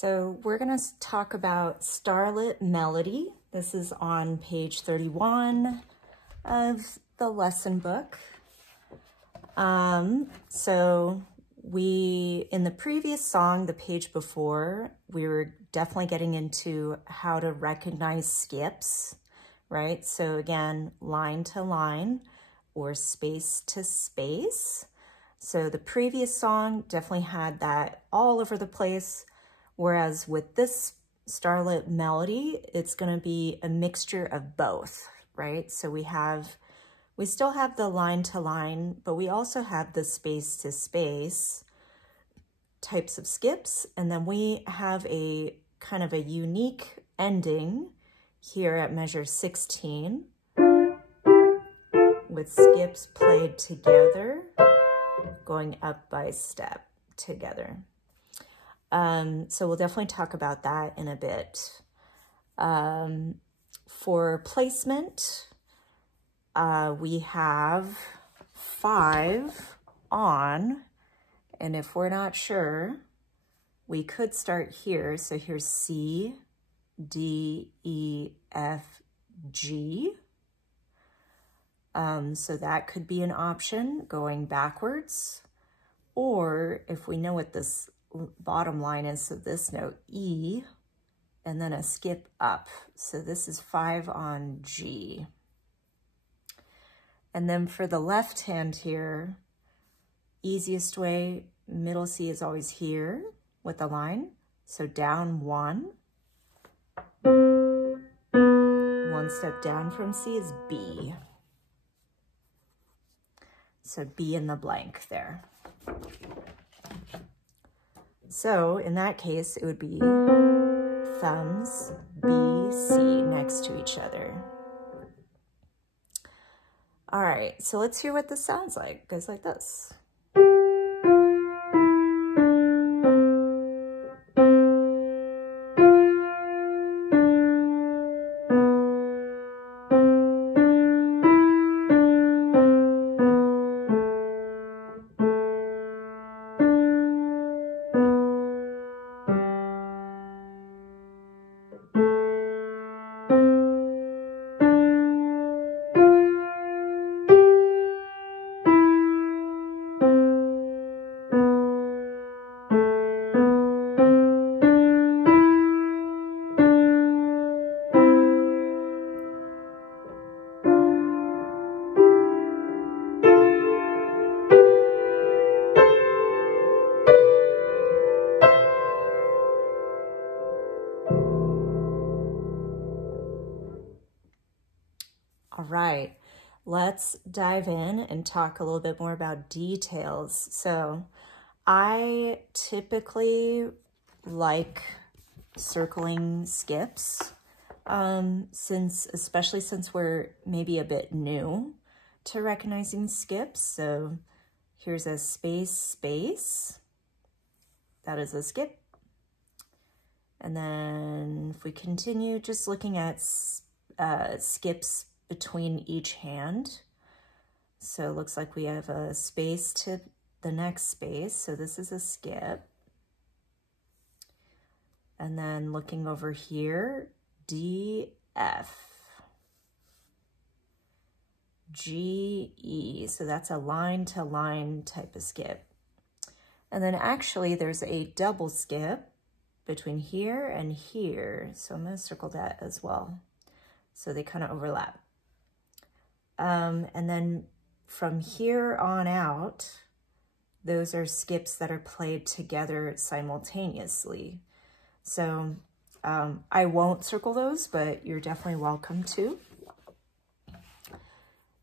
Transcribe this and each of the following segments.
So we're going to talk about Starlit melody. This is on page 31 of the lesson book. So in the previous song, the page before, we were definitely getting into how to recognize skips, right? So again, line to line or space to space. So the previous song definitely had that all over the place, whereas with this Starlit melody, it's going to be a mixture of both, right? So we still have the line to line, but we also have the space to space types of skips. And then we have a kind of a unique ending here at measure 16 with skips played together, going up by step together. So we'll definitely talk about that in a bit. For placement, we have 5 on, and if we're not sure, we could start here. So here's C, D, E, F, G. So that could be an option going backwards. Or if we know what this bottom line is, so this note E, and then a skip up. So this is 5 on G. And then for the left hand here, easiest way, middle C is always here with the line. So down 1. 1 step down from C is B. So B in the blank there. So in that case, it would be thumbs B, C next to each other. All right, so let's hear what this sounds like. It goes like this. All right, let's dive in and talk a little bit more about details. So I typically like circling skips, especially since we're maybe a bit new to recognizing skips. So here's a space, space. That is a skip. And then if we continue just looking at skips between each hand. So it looks like we have a space to the next space. So this is a skip. And then looking over here, D, F, G, E. So that's a line to line type of skip. And then actually there's a double skip between here and here. So I'm going to circle that as well. So they kind of overlap. And then from here on out, those are skips that are played together simultaneously. So I won't circle those, but you're definitely welcome to.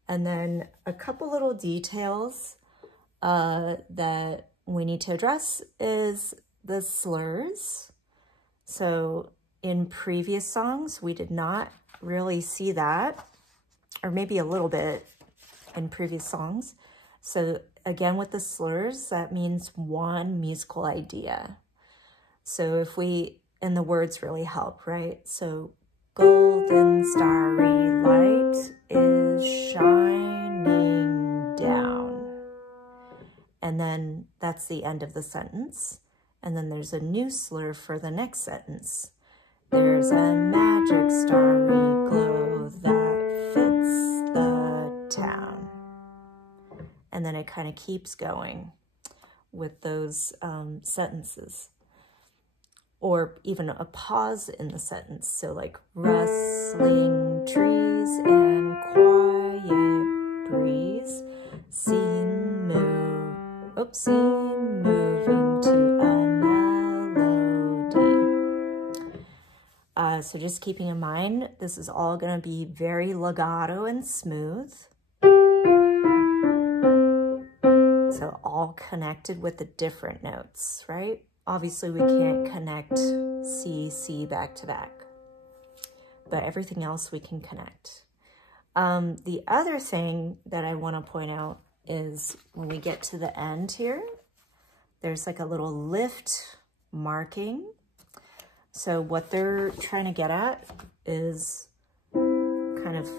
And then a couple little details that we need to address is the slurs. So in previous songs, we did not really see that, or maybe a little bit in previous songs. So again, with the slurs, that means one musical idea. So and the words really help, right? So golden starry light is shining down. And then that's the end of the sentence. And then there's a new slur for the next sentence. There's a magic starry glow that fits the town. And then it kind of keeps going with those sentences. Or even a pause in the sentence. So like rustling trees and quiet breeze seem moving to a melody. So just keeping in mind, this is all going to be very legato and smooth. So all connected with the different notes, right? Obviously, we can't connect C, C back to back, but everything else we can connect. The other thing that I want to point out is when we get to the end here, there's like a little lift marking. So what they're trying to get at is kind of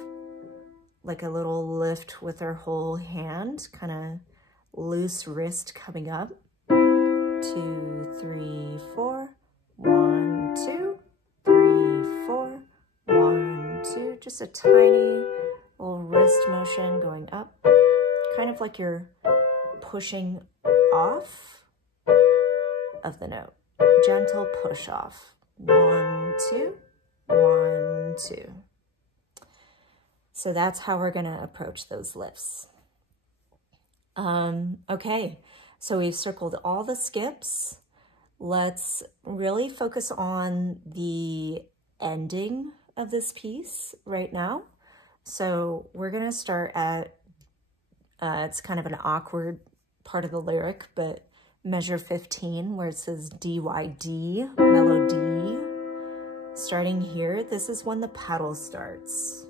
like a little lift with our whole hand, kind of loose wrist coming up. 2, 3, 4, 1, 2, 3, 4, 1, 2. Just a tiny little wrist motion going up, kind of like you're pushing off of the note. Gentle push off. 1, 2, 1, 2. So that's how we're going to approach those lifts. Okay. So we've circled all the skips. Let's really focus on the ending of this piece right now. So we're going to start at, it's kind of an awkward part of the lyric, but measure 15 where it says DYD, melody. Starting here, this is when the pedal starts.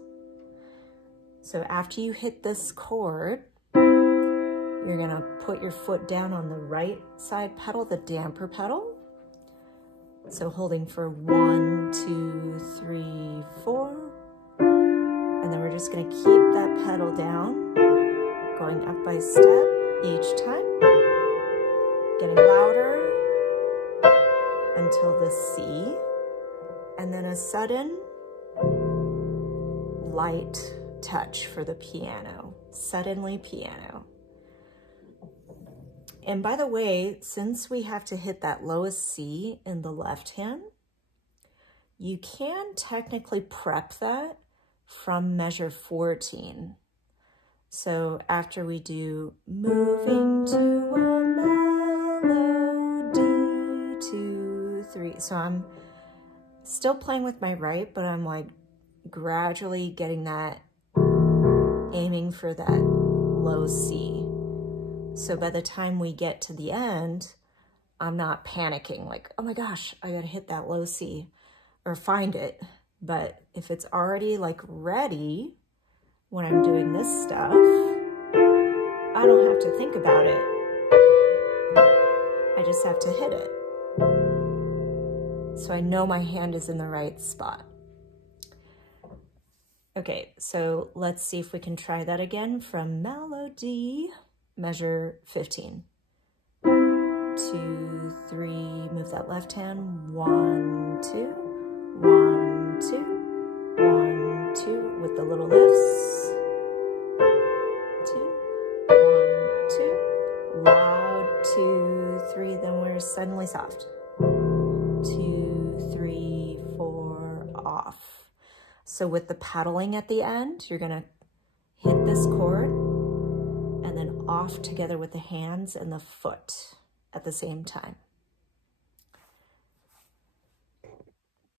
So after you hit this chord, you're going to put your foot down on the right side pedal, the damper pedal. So holding for 1, 2, 3, 4. And then we're just going to keep that pedal down, going up by step each time, getting louder until the C. And then a sudden light touch for the piano, suddenly piano. And by the way, since we have to hit that lowest C in the left hand, you can technically prep that from measure 14. So after we do moving to a melody, 2, 3. So I'm still playing with my right, but I'm like gradually getting that, aiming for that low C. So by the time we get to the end, I'm not panicking like, oh my gosh, I gotta hit that low C or find it. But if it's already like ready when I'm doing this stuff, I don't have to think about it. I just have to hit it. So I know my hand is in the right spot. Okay, so let's see if we can try that again from melody. Measure 15. 2, 3, move that left hand. 1, 2, 1, 2, 1, 2, with the little lifts. 2, 1, 2, loud, 2, 3, then we're suddenly soft. 2, 3, 4, off. So with the paddling at the end, you're gonna hit this chord, and then off together with the hands and the foot at the same time.